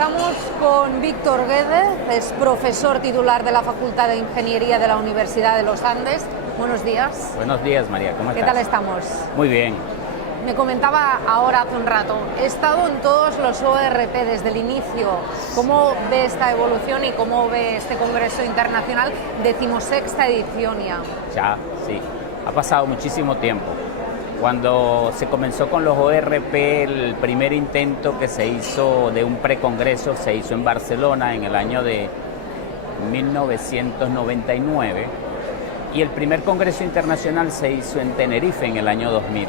Estamos con Víctor Guedes, es profesor titular de la Facultad de Ingeniería de la Universidad de los Andes. Buenos días. Buenos días, María, ¿cómo estás? ¿Qué tal estamos? Muy bien. Me comentaba ahora hace un rato, he estado en todos los ORP desde el inicio. ¿Cómo ve esta evolución y cómo ve este Congreso Internacional? 16ª edición ya. Ya, sí. Ha pasado muchísimo tiempo. Cuando se comenzó con los ORP, el primer intento que se hizo de un precongreso se hizo en Barcelona en el año de 1999 y el primer congreso internacional se hizo en Tenerife en el año 2000.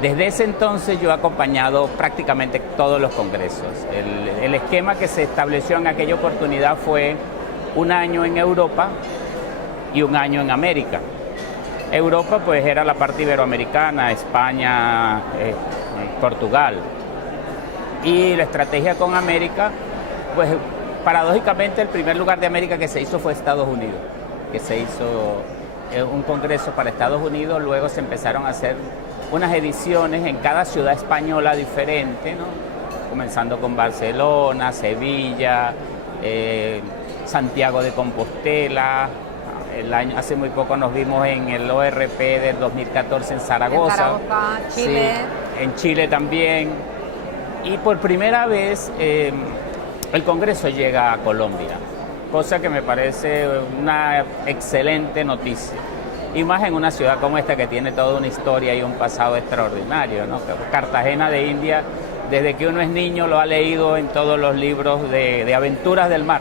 Desde ese entonces yo he acompañado prácticamente todos los congresos. El esquema que se estableció en aquella oportunidad fue un año en Europa y un año en América. Europa pues era la parte iberoamericana, España, Portugal. Y la estrategia con América, pues paradójicamente el primer lugar de América que se hizo fue Estados Unidos, que se hizo un congreso para Estados Unidos, luego se empezaron a hacer unas ediciones en cada ciudad española diferente, ¿no? Comenzando con Barcelona, Sevilla, Santiago de Compostela. Hace muy poco nos vimos en el ORP del 2014 en Zaragoza. En Zaragoza, Chile. Sí, en Chile también. Y por primera vez el Congreso llega a Colombia, cosa que me parece una excelente noticia. Y más en una ciudad como esta que tiene toda una historia y un pasado extraordinario, ¿no? Cartagena de India, desde que uno es niño lo ha leído en todos los libros de aventuras del mar.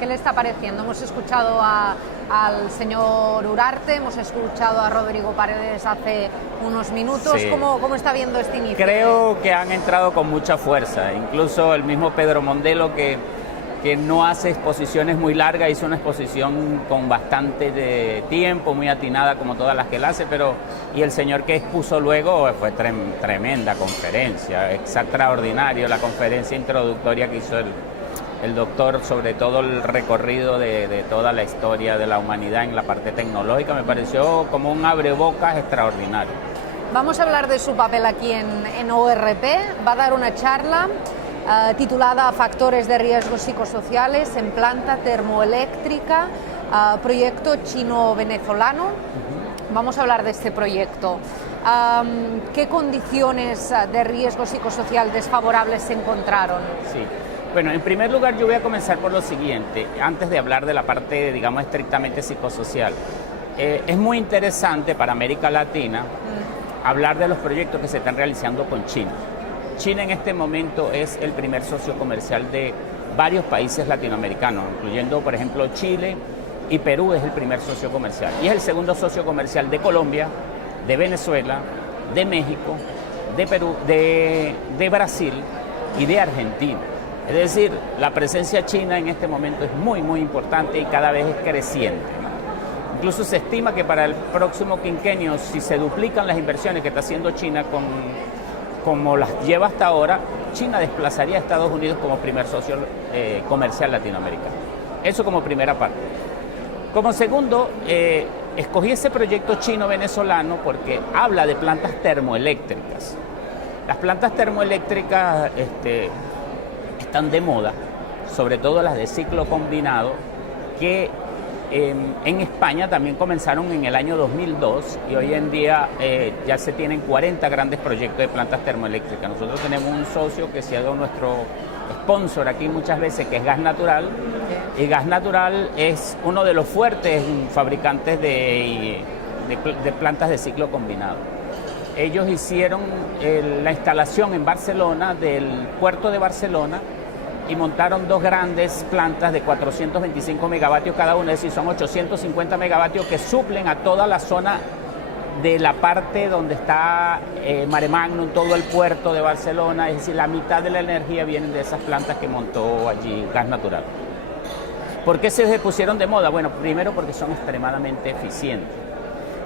¿Qué le está pareciendo? Hemos escuchado al señor Urarte, hemos escuchado a Rodrigo Paredes hace unos minutos. Sí. ¿Cómo está viendo este inicio? Creo que han entrado con mucha fuerza, incluso el mismo Pedro Mondelo que no hace exposiciones muy largas, hizo una exposición con bastante de tiempo, muy atinada como todas las que él hace, y el señor que expuso luego fue tremenda conferencia, extraordinario la conferencia introductoria que hizo el doctor, sobre todo el recorrido de toda la historia de la humanidad en la parte tecnológica, me pareció como un abrebocas extraordinario. Vamos a hablar de su papel aquí en ORP, va a dar una charla titulada Factores de riesgos psicosociales en planta termoeléctrica, proyecto chino-venezolano. Vamos a hablar de este proyecto. ¿Qué condiciones de riesgo psicosocial desfavorables se encontraron? Sí. Bueno, en primer lugar yo voy a comenzar por lo siguiente, antes de hablar de la parte, digamos, estrictamente psicosocial. Es muy interesante para América Latina hablar de los proyectos que se están realizando con China. China en este momento es el primer socio comercial de varios países latinoamericanos, incluyendo, por ejemplo, Chile, y Perú es el primer socio comercial. Y es el segundo socio comercial de Colombia, de Venezuela, de México, de Perú, de Brasil y de Argentina. Es decir, la presencia china en este momento es muy, muy importante y cada vez es creciente. Incluso se estima que para el próximo quinquenio, si se duplican las inversiones que está haciendo China como las lleva hasta ahora, China desplazaría a Estados Unidos como primer socio comercial latinoamericano. Eso como primera parte. Como segundo, escogí ese proyecto chino-venezolano porque habla de plantas termoeléctricas. Las plantas termoeléctricas están de moda, sobre todo las de ciclo combinado, que en España también comenzaron en el año 2002 y hoy en día ya se tienen 40 grandes proyectos de plantas termoeléctricas. Nosotros tenemos un socio que ha sido nuestro sponsor aquí muchas veces, que es Gas Natural, y Gas Natural es uno de los fuertes fabricantes de plantas de ciclo combinado. Ellos hicieron la instalación en Barcelona, del puerto de Barcelona, y montaron dos grandes plantas de 425 megavatios cada una, es decir, son 850 megavatios que suplen a toda la zona de la parte donde está Mare Magnum, todo el puerto de Barcelona, es decir, la mitad de la energía viene de esas plantas que montó allí Gas Natural. ¿Por qué se pusieron de moda? Bueno, primero porque son extremadamente eficientes.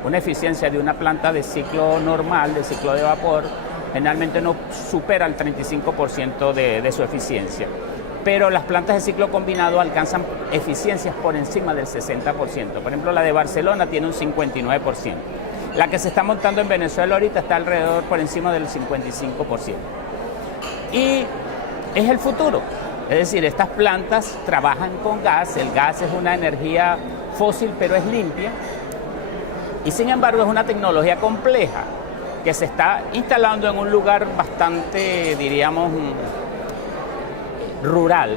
Una eficiencia de una planta de ciclo normal, de ciclo de vapor, generalmente no supera el 35% de su eficiencia. Pero las plantas de ciclo combinado alcanzan eficiencias por encima del 60%. Por ejemplo, la de Barcelona tiene un 59%. La que se está montando en Venezuela ahorita está alrededor por encima del 55%. Y es el futuro. Es decir, estas plantas trabajan con gas, el gas es una energía fósil pero es limpia, y sin embargo es una tecnología compleja que se está instalando en un lugar bastante, diríamos, rural.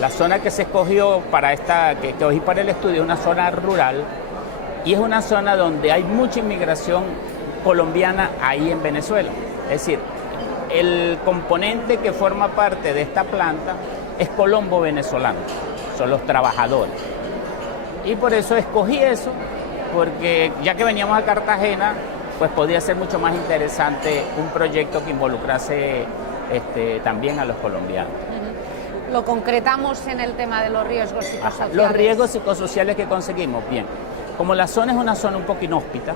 La zona que se escogió para que cogí para el estudio es una zona rural y es una zona donde hay mucha inmigración colombiana ahí en Venezuela. Es decir, el componente que forma parte de esta planta es colombo venezolano, son los trabajadores. Y por eso escogí eso, porque ya que veníamos a Cartagena, pues podía ser mucho más interesante un proyecto que involucrase también a los colombianos. Lo concretamos en el tema de los riesgos psicosociales. Los riesgos psicosociales que conseguimos, bien. Como la zona es una zona un poco inhóspita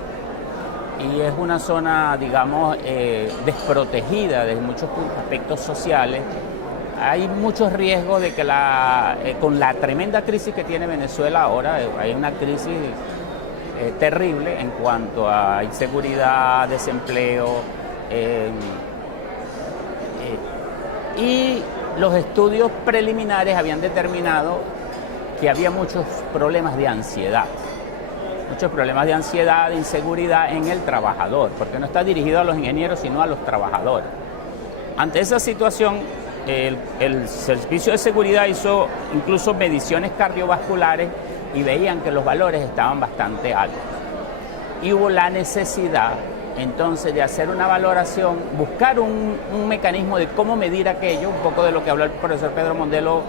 y es una zona, digamos, desprotegida desde muchos aspectos sociales, hay muchos riesgos de que con la tremenda crisis que tiene Venezuela ahora, hay una crisis terrible en cuanto a inseguridad, desempleo, y los estudios preliminares habían determinado que había muchos problemas de ansiedad. Muchos problemas de ansiedad, de inseguridad en el trabajador, porque no está dirigido a los ingenieros, sino a los trabajadores. Ante esa situación, el Servicio de Seguridad hizo incluso mediciones cardiovasculares y veían que los valores estaban bastante altos. Y hubo la necesidad, entonces, de hacer una valoración, buscar un mecanismo de cómo medir aquello, un poco de lo que habló el profesor Pedro Mondelo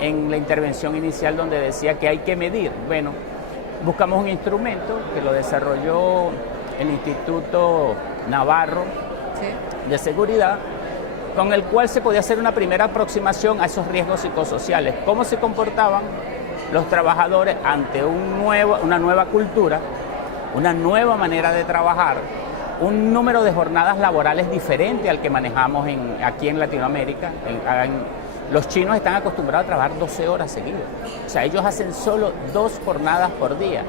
en la intervención inicial, donde decía que hay que medir. Bueno, buscamos un instrumento que lo desarrolló el Instituto Navarro de Seguridad, con el cual se podía hacer una primera aproximación a esos riesgos psicosociales, cómo se comportaban los trabajadores ante una nueva cultura, una nueva manera de trabajar, un número de jornadas laborales diferente al que manejamos aquí en Latinoamérica. Los chinos están acostumbrados a trabajar 12 horas seguidas. O sea, ellos hacen solo 2 jornadas por día.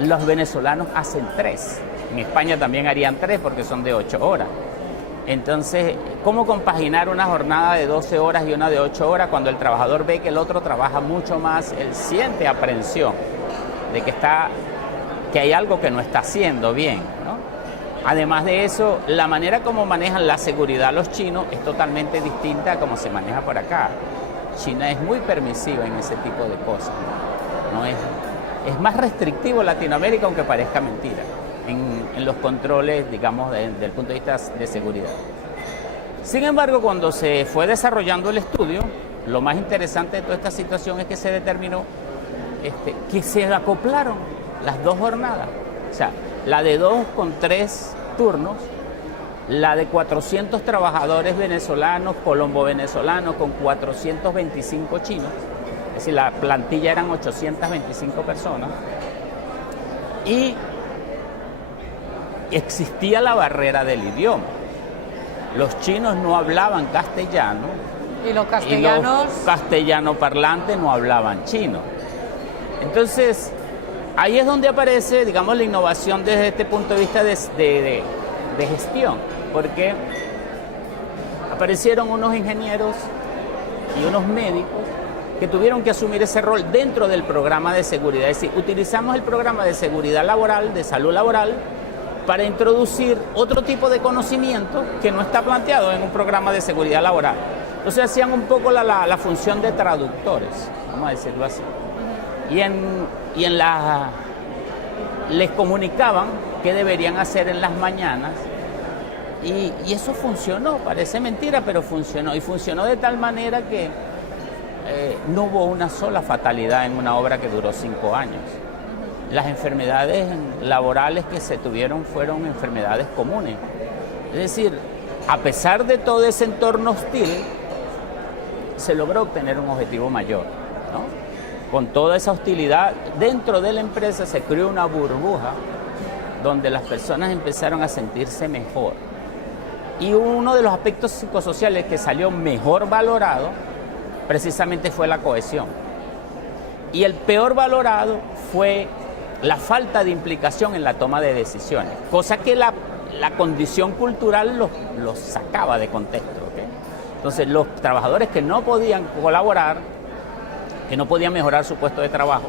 Los venezolanos hacen 3. En España también harían 3 porque son de 8 horas. Entonces, ¿cómo compaginar una jornada de 12 horas y una de 8 horas cuando el trabajador ve que el otro trabaja mucho más? Él siente aprensión de que hay algo que no está haciendo bien, ¿no? Además de eso, la manera como manejan la seguridad los chinos es totalmente distinta a como se maneja por acá. China es muy permisiva en ese tipo de cosas, ¿no? Es más restrictivo Latinoamérica, aunque parezca mentira, en los controles, digamos, desde el punto de vista de seguridad. Sin embargo, cuando se fue desarrollando el estudio, lo más interesante de toda esta situación es que se determinó que se acoplaron las 2 jornadas. O sea, la de 2 con 3 turnos, la de 400 trabajadores venezolanos, colombo-venezolanos, con 425 chinos, es decir, la plantilla eran 825 personas, y existía la barrera del idioma. Los chinos no hablaban castellano, y los castellano parlantes no hablaban chino. Entonces, ahí es donde aparece, digamos, la innovación desde este punto de vista de gestión, porque aparecieron unos ingenieros y unos médicos que tuvieron que asumir ese rol dentro del programa de seguridad. Es decir, utilizamos el programa de seguridad laboral, de salud laboral, para introducir otro tipo de conocimiento que no está planteado en un programa de seguridad laboral. Entonces hacían un poco la función de traductores, vamos a decirlo así. Les comunicaban qué deberían hacer en las mañanas, y eso funcionó, parece mentira, pero funcionó, y funcionó de tal manera que no hubo una sola fatalidad en una obra que duró 5 años. Las enfermedades laborales que se tuvieron fueron enfermedades comunes. Es decir, a pesar de todo ese entorno hostil, se logró obtener un objetivo mayor, ¿no? Con toda esa hostilidad, dentro de la empresa se creó una burbuja donde las personas empezaron a sentirse mejor. Y uno de los aspectos psicosociales que salió mejor valorado precisamente fue la cohesión. Y el peor valorado fue la falta de implicación en la toma de decisiones, cosa que la condición cultural los sacaba de contexto, ¿okay? Entonces, los trabajadores que no podían colaborar, que no podían mejorar su puesto de trabajo,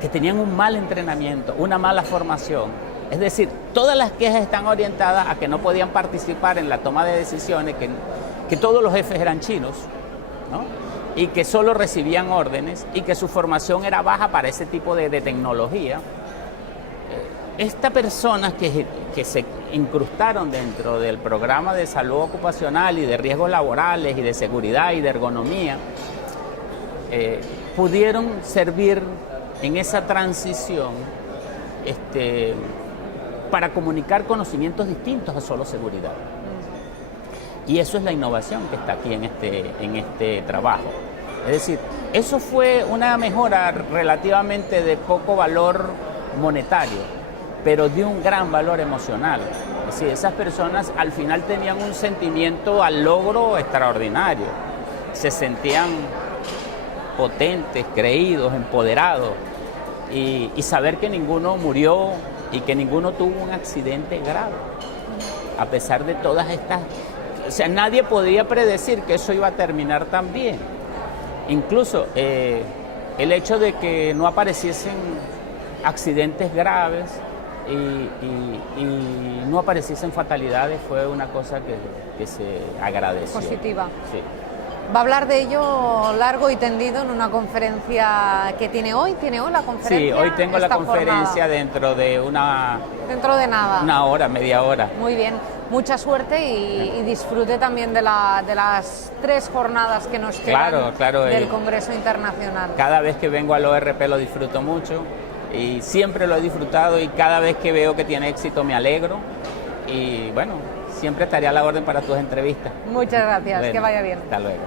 que tenían un mal entrenamiento, una mala formación, es decir, todas las quejas están orientadas a que no podían participar en la toma de decisiones, que todos los jefes eran chinos, ¿no? Y que solo recibían órdenes y que su formación era baja para ese tipo de tecnología. Estas personas que se incrustaron dentro del programa de salud ocupacional y de riesgos laborales y de seguridad y de ergonomía, pudieron servir en esa transición para comunicar conocimientos distintos a solo seguridad. Y eso es la innovación que está aquí en este trabajo. Es decir, eso fue una mejora relativamente de poco valor monetario, pero de un gran valor emocional. Es decir, esas personas al final tenían un sentimiento al logro extraordinario. Se sentían potentes, creídos, empoderados, y saber que ninguno murió y que ninguno tuvo un accidente grave, a pesar de todas estas... O sea, nadie podía predecir que eso iba a terminar tan bien. Incluso el hecho de que no apareciesen accidentes graves y no apareciesen fatalidades fue una cosa que se agradeció. Positiva. Sí. Va a hablar de ello largo y tendido en una conferencia que tiene hoy. ¿Tiene hoy la conferencia? Sí, hoy tengo la conferencia jornada. Dentro de Dentro de nada. una hora, media hora. Muy bien. Mucha suerte y disfrute también de las 3 jornadas que nos quedan del Congreso Internacional. Cada vez que vengo al ORP lo disfruto mucho y siempre lo he disfrutado, y cada vez que veo que tiene éxito me alegro, y bueno, siempre estaré a la orden para tus entrevistas. Muchas gracias, Bueno, que vaya bien. Hasta luego.